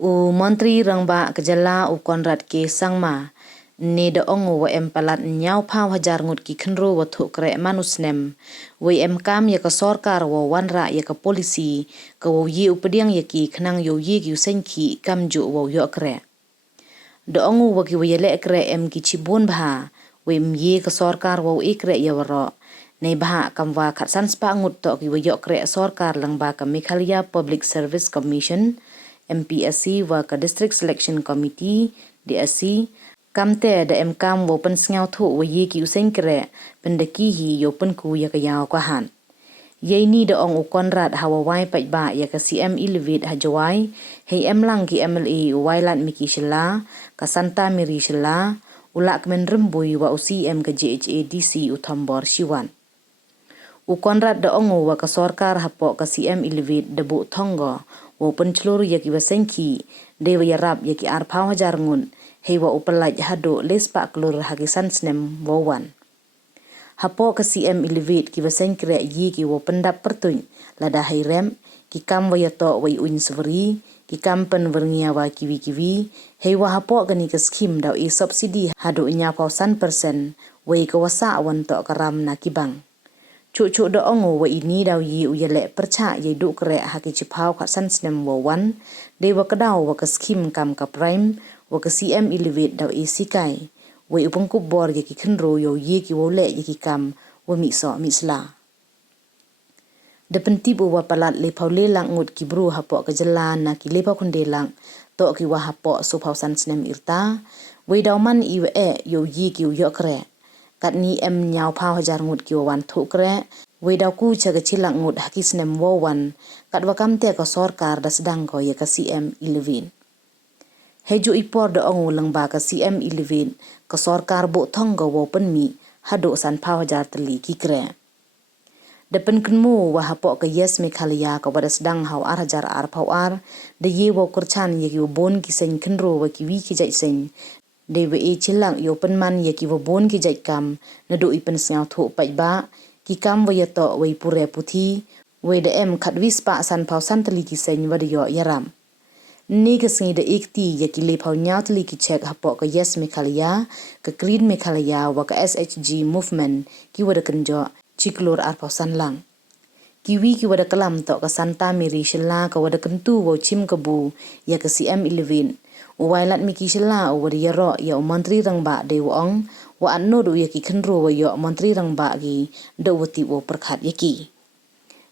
Menteri Rangba Kejala Conrad ke sangma ne da ongo wa palat nyau pau hajar ngut ki khenro wa thuk kre manusnem we kam ya ka sarkar wa wanra ya ka polisi ka wo ye upadiang ya ki khnang yo ye ki seiñ ki kam ju wo yo kre da ongo wa ki we le kre ki chibun bha we ye ka sarkar wa ikre ya waro nei bha kam wa khat san spa ngut to ki we yo kre sarkar lang ba ka Meghalaya Public Service Commission MPSC wa ka District Selection Committee DSC kamte da kam wo pen sngau thu wo ye ki useng kre pendeki hi yo pen ku ya ka yaw ka han ye ni da ong Conrad hawa wai pai ba ya ka CM Ilvid ha Jowai hei lang ki MLA Wailat Miki Shela ka Santa Miri Shela ulak men rembui wa UCM ka JHA DC Uthambor Siwan Conrad da ong wa ka sarkar hapo ka CM Ilvid da bu thongo wo pen chlur ya ki wasengki dewa ya rap ya ki ar pau hajar ngun hei wa upalaj hado les pa klur hagisan snem wawan hapo ka CM Ilvid ki waseng kre yi ki wo pendap pertuny lada hei rem ki kam wa yato wa uin severi ki kam pen vernia wa kiwi hei wa hapo ka ni ka skim daw subsidi hado nya pau 100% wa ka wasa wan to karam na kibang Cuk da ongo wa ini daw yi uyale percha ye du kre haki chipau khat san snem wawan de wa kadaw wa ka skim kam ka prime wa ka CM Ilvid daw sikai wa upangku bor ye ki khenro yo ye ki wole ye ki kam wa mi so mi sla de pentibu wa palat le paule lang ngut ki bru hapo ka jalan na ki lepa kunde lang to ki wa hapo so pau san snem Wyrta we daw man iwe yo ye ki yo kre kat ni nyau pau hajar ngut ki wan thu kre we daw ku chaga chilang ngut hakis nem wawan kat wakam te ko sarkar da sedang ko ye ka CM Ilvid heju ipor da ongu lang ba ka CM Ilvid ka sarkar bo thonggo wo pen mi hado san pau hajar teli ki kre depen kenmu wa hapo ka yes Meghalaya ka wada sedang hau ar hajar ar pau ar de ye wo kurchan ye ki bon ki seiñ khenro wa ki wi ki jai seiñ dewe chilang yo penman ye ki wobon ki jai kam na do ipen sngau thu pai ba ki kam wa yato we pure puthi we de khat wispa san pau san tali ki seiñ wa de yo yaram ni ka singi de ikti ye ki le pau nya tali ki check hapo ka yes Meghalaya ka green Meghalaya wa ka SHG movement ki wa de kanjo chiklor ar pau san lang kiwi ki wa de kalam to ka Santa Miri Shela ka wa de kentu wo chim ka bu ya ka CM Ilvid Wailat Miki Shela wa ya ro ya Menteri Rangba de wong wa anno du ya ki khenro wa ya Menteri Rangba gi do wati wo perkhat ya ki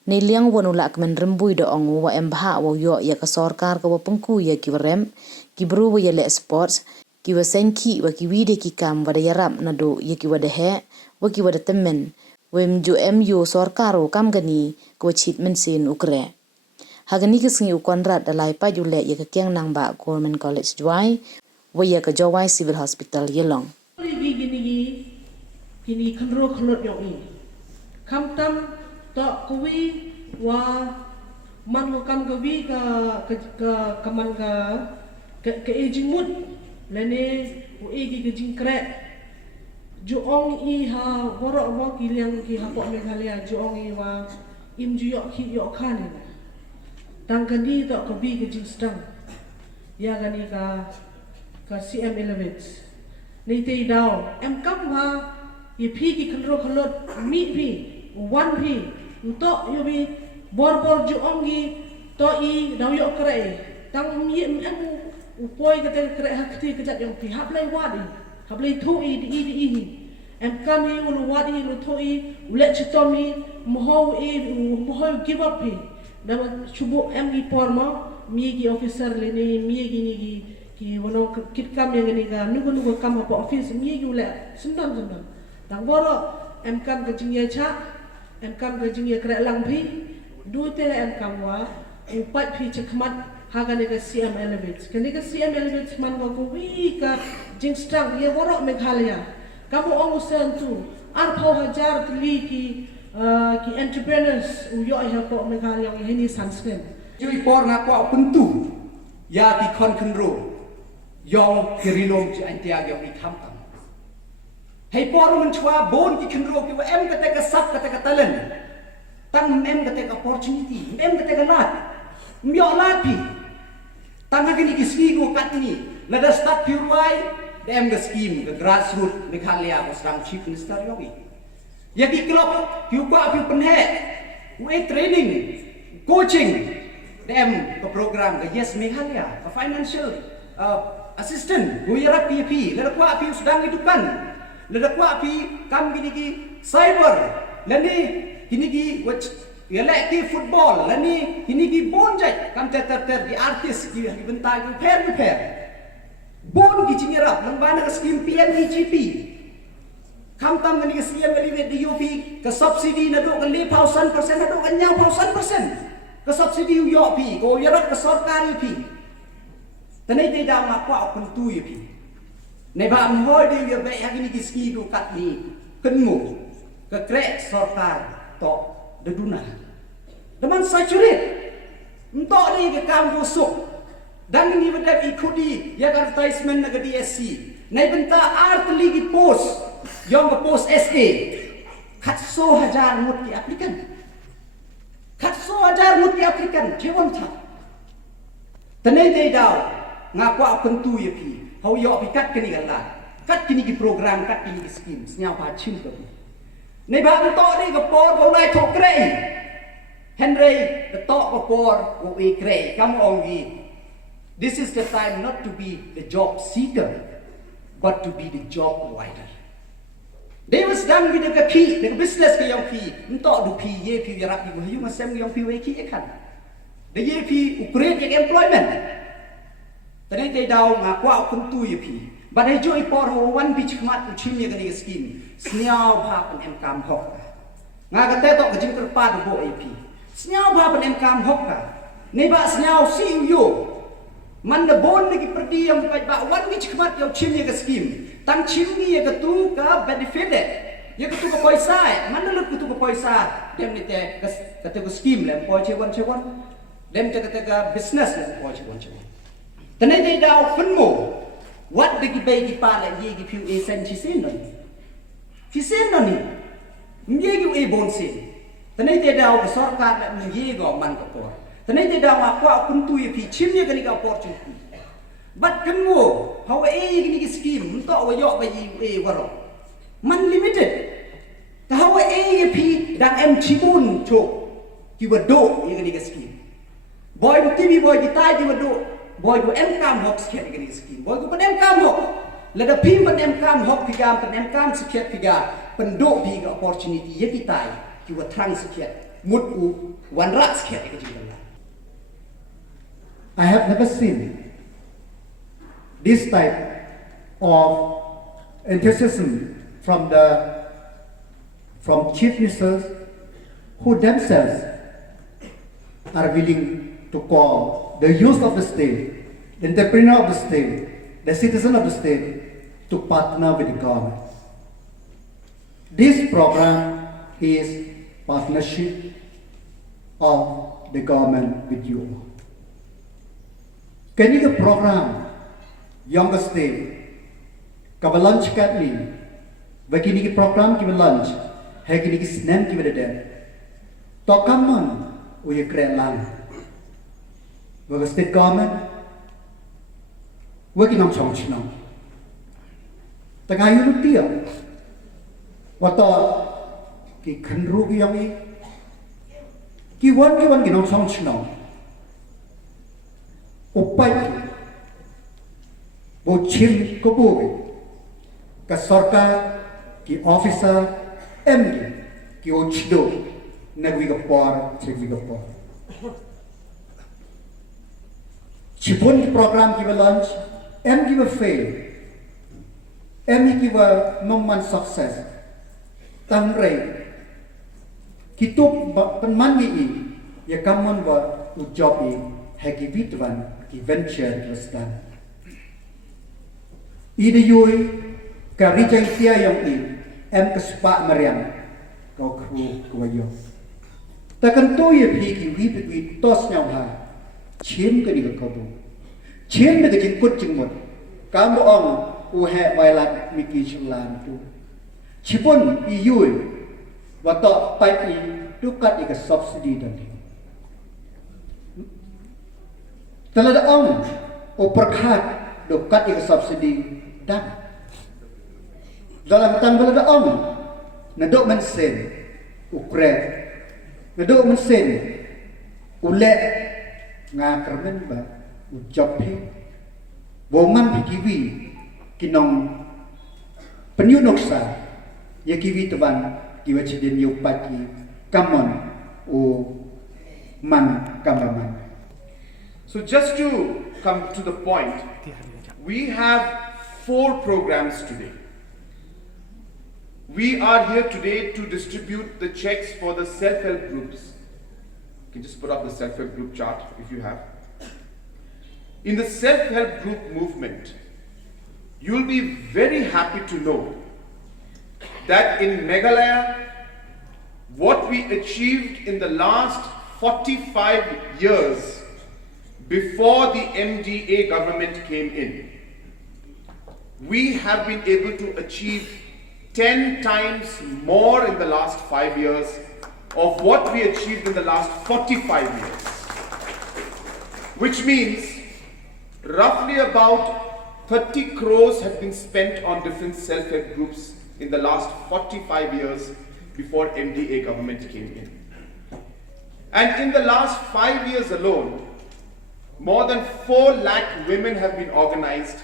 ne liang wonu lak men rembui do ong wa bha wo yo ya ka sarkar ka wa pengku ya ki rem ki bru wa ya le sports ki wa seiñ ki wa ki wi de ki kam wa ya rap na do ya ki wa de he wa ki wa de temen wem ju MU sarkar kam gani ko chit men sin ukre Hagani kesengi Conrad dalai pa jule ya kekiang nang ba Government College Jowai wa ya ka Jowai Civil Hospital yelong. Kini khenro khlot yo i. Kam tam to kuwi wa man ko kam gawi ka man ka ejimut lene u egi ke jingkre ju ong i ha woro wa ki liang ki ha po Meghalaya ju ong i wa im ju yo ki yo khani Tangkani to ko bi ke jingstang ya gani ka CM Ilvid ni te daw kam ha ye phi ki khenro khlot mi phi wan phi to yo bi bor ju ongi to i daw yo kre tang mi upoi ka te kre hakti ka jat yo phi hablai wadi hablai thu i di kam hi ulu wadi lu thu i let chitomi moho give up phi dapat cuba porma miegi officer lene miegi ni ki wono kit kam yang ni ga nugo kam apa office miegi ule sendan tang boro kam ke jingya cha kam ke jingya kra lang phi du te kam wa upat phi chakmat haga ni ka CM Ilvid kani ka CM Ilvid man wa ko wi ka jingstang ye boro Meghalaya kamu ong sen tu ar pau hajar tli ki entrepreneurs uyo ya ko Meghalaya yang ini sansken jadi por na ko pentu ya ki kon khenro yong kirilom ji antia yang i tham tam hei por mun chwa bon ki khenro ki wa kate ka sap kate ka talent tang kate ka opportunity kate ka lat myo lat pi Tangan kini ski go kat ni. Lada start purwai, dem ke scheme ke grassroots Meghalaya ko sedang chief minister yogi. Ya ki klub piuka piu penhe. We training, coaching, dem ke program ke Yes Meghalaya, ke financial assistant, Wyrta PAP, lada kwa piu sedang hidupkan. Lada kwa pi kam gini ki cyber, lani gini ki ya lek football, lani gini ki bonjai, kam ter di artis ki bentar ki pair. Bon ki cingirap, lembana ke scheme PMEGP. Kam tam gini ke siam kali wet DUP ke subsidi na do ke 1,000% na do ke 1,000%. Ke subsidi yo pi, ko yarat ke sarkari pi. Tanai te dah mak kwa pun tu ye pi. Nei ba mhoi de ye be gini ki ski do kat ni kenmu ke krek sarkar to de duna. Deman saturate. Entok ni ke kam busuk. Dan ini benda ikuti yang advertisement negara DSC. Neibynta art lagi post yang ke post SA. Katso hajar muti aplikan. Katso hajar muti aplikan. Jewan tak. Tenai day daw ngakwa pentu ye pi. Hau yo pi kat kini galah. Kat kini ki program, kat kini ki scheme. Senyap hacim ke pi. Nei ba entok ni ke por ko lai tok krei. Henry the tok ko por ko e krei. Kamu ongi. This is the time not to be the job seeker, but to be the job provider. They was done with the khih, the business ke yang khih. Entok du khih ye pi yarak di mahu masam yang pi we khih kan. The ye pi operate yang employment. Tadi they daw ngakwa kuntu ye pi. But I joy por ho one pi chmat u chim ye gani scheme. Sniao ba pen em kam hok. Ngakate tok ke jing terpa du bo ye pi. Sniao ba pen em kam hok ka. Nei ba sniao si yo. Man the bond lagi pergi yang baik ba wan ni cekmat yang cim ye ke scheme tang cim ni ye ke tu ka benefit ye ke tu ke paisa mana lu ke tu ke paisa dem ni te kata ke scheme lem poi cewon dem te kata business lem poi cewon tenai dei dau penmo wat de ki bei ki pa la ye ki piu e sen chi sen no ni ye ki e bon sen tenai dei dau ke sarkar la ye go man ko por. Tenai te dah makwa kuntu ye pi chimnya kani ka opportunity. But kemu how gini ki scheme untuk wayok bayi waro. Man limited. Ta how ye pi dak em chibun cho ki wado ye kani ka scheme. Boy bu TV boy ditai ki wado. Boy bu em kam hok sikit kani scheme. Boy bu em kam hok. Lada pi pen em kam hok pigam pen em kam sikit piga pendok pi ka opportunity ye ditai ki wa trang sikit. Mut u wanra sikit ke jiban. I have never seen this type of enthusiasm from chief ministers who themselves are willing to call the youth of the state, the entrepreneur of the state, the citizen of the state to partner with the government. This program is partnership of the government with you. Kini ke program yang ke state ka lunch kat ni bagi ni ke program ki lunch hai kini ke snack ki beda to kaman u ye krelang bagi state government wagi nam chong chino tengah yu dia wato ki khenru ki yang ni ki wan ki nam chong chino upai bo chim ko bo ka sarkar ki officer MD ki ochdo nagwi ka por chigwi ka por chipon program ki lunch MD wa fail MD ki wa nomman success tangre ki top penman ni ya kamon wa job ni hagi bitwan ki venture teruskan. Ide yui ka rijang tia yang em kesepak meriam kau kru kuayo. Takkan tu ye pi ki wi tos nyau ha. Chiem ke ni ka bu. Chiem be jing kut jing mot. Kam bo ong u he wailat mi ki chulan tu. Chipon i yui wa to pai i tukat i ka subsidy dan. Talada ong Operkat dokat ik subsidi dan. Dalam tanggal ada om, nadok mensen, ukret, nadok mensen, ulek ngakermen ba, ucapi, boman pikiwi, kinong penyunuksa, ya kiwi teban, kiwa cidin yupaki, kamon, man kamaman. So just to come to the point, we have 4 programs today. We are here today to distribute the checks for the self-help groups. You can just put up the self-help group chart if you have. In the self-help group movement, you'll be very happy to know that in Meghalaya, what we achieved in the last 45 years before the MDA government came in, we have been able to achieve 10 times more in the last 5 years of what we achieved in the last 45 years. Which means roughly about 30 crores have been spent on different self-help groups in the last 45 years before MDA government came in. And in the last 5 years alone, more than 4 lakh women have been organized,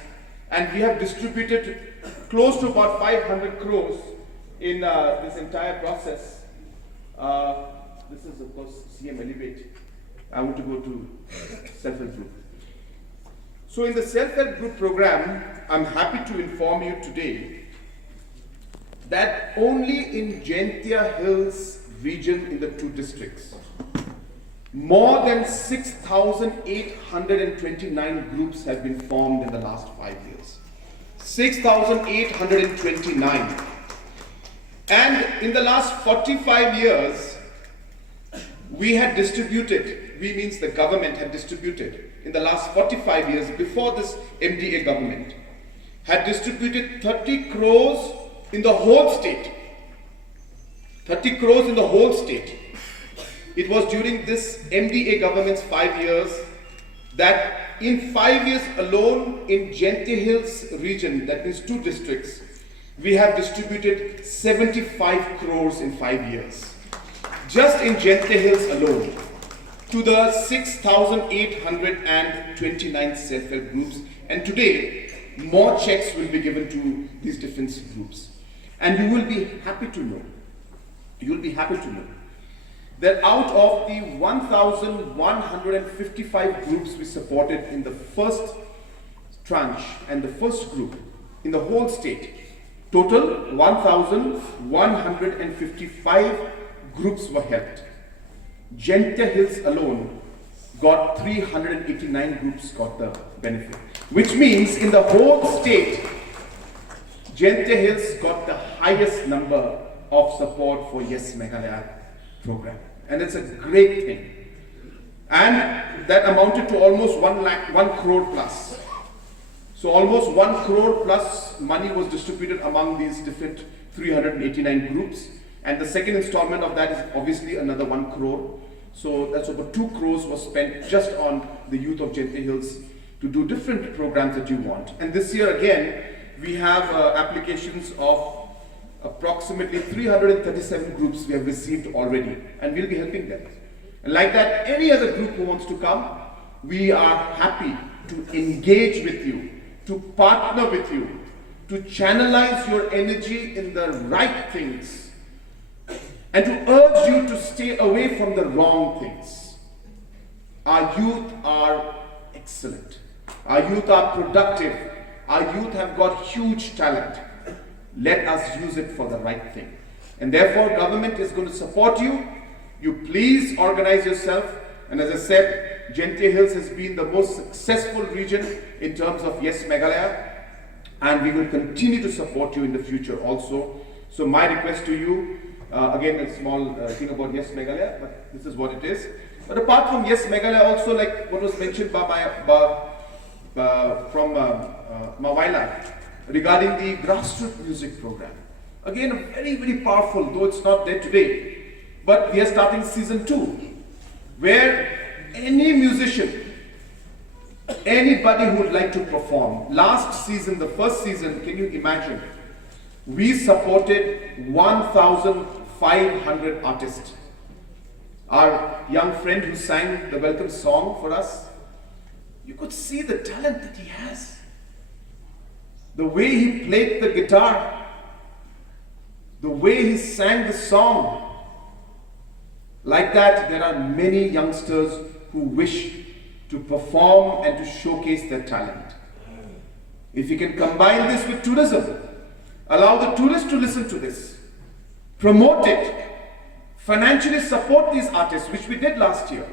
and we have distributed close to about 500 crores in this entire process. This is of course CM Elevate. I want to go to self-help group. So in the self-help group program, I'm happy to inform you today that only in Jaintia Hills region in the 2 districts, more than 6,829 groups have been formed in the last 5 years. 6,829. And in the last 45 years, we had distributed, we means the government had distributed, in the last 45 years before this MDA government, had distributed 30 crores in the whole state. 30 crores in the whole state. It was during this MDA government's 5 years that in 5 years alone in Jaintia Hills region, that means 2 districts, we have distributed 75 crores in 5 years. Just in Jaintia Hills alone, to the 6,829 self-help groups. And today, more checks will be given to these different groups. And you will be happy to know, that out of the 1,155 groups we supported in the first tranche and the first group in the whole state, total 1,155 groups were helped. Jaintia Hills alone got 389 groups got the benefit, which means in the whole state, Jaintia Hills got the highest number of support for Yes Meghalaya program. And it's a great thing. And that amounted to almost 1 crore plus. So almost 1 crore plus money was distributed among these different 389 groups. And the second installment of that is obviously another 1 crore. So that's over 2 crores was spent just on the youth of Jaintia Hills to do different programs that you want. And this year again, we have applications of approximately 337 groups we have received already, and we'll be helping them. And like that, any other group who wants to come, we are happy to engage with you, to partner with you, to channelize your energy in the right things, and to urge you to stay away from the wrong things. Our youth are excellent. Our youth are productive. Our youth have got huge talent. Let us use it for the right thing. And therefore, government is going to support you. You please organize yourself. And as I said, Jaintia Hills has been the most successful region in terms of Yes Meghalaya. And we will continue to support you in the future also. So my request to you, again a small thing about Yes Meghalaya, but this is what it is. But apart from Yes Meghalaya, also like what was mentioned from Mawaila, regarding the grassroots music program. Again, a very, very powerful, though it's not there today, but we are starting season 2, where any musician Anybody who would like to perform. Last season, the first season, can you imagine? We supported 1,500 artists. Our young friend who sang the welcome song for us, you could see the talent that he has. The way he played the guitar, the way he sang the song. Like that, there are many youngsters who wish to perform and to showcase their talent. If you can combine this with tourism, allow the tourists to listen to this, promote it, financially support these artists, which we did last year.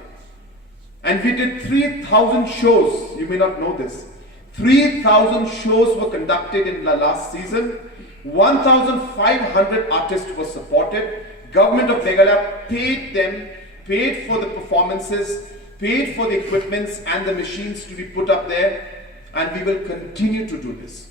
And we did 3,000 shows. You may not know this. 3,000 shows were conducted in the last season. 1,500 artists were supported. Government of Meghalaya paid them, paid for the performances, paid for the equipments and the machines to be put up there, and we will continue to do this.